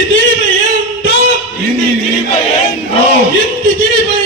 இந்தி திணிமை என்றோ இந்தி திணிமை என்றோ இந்தி திணிமை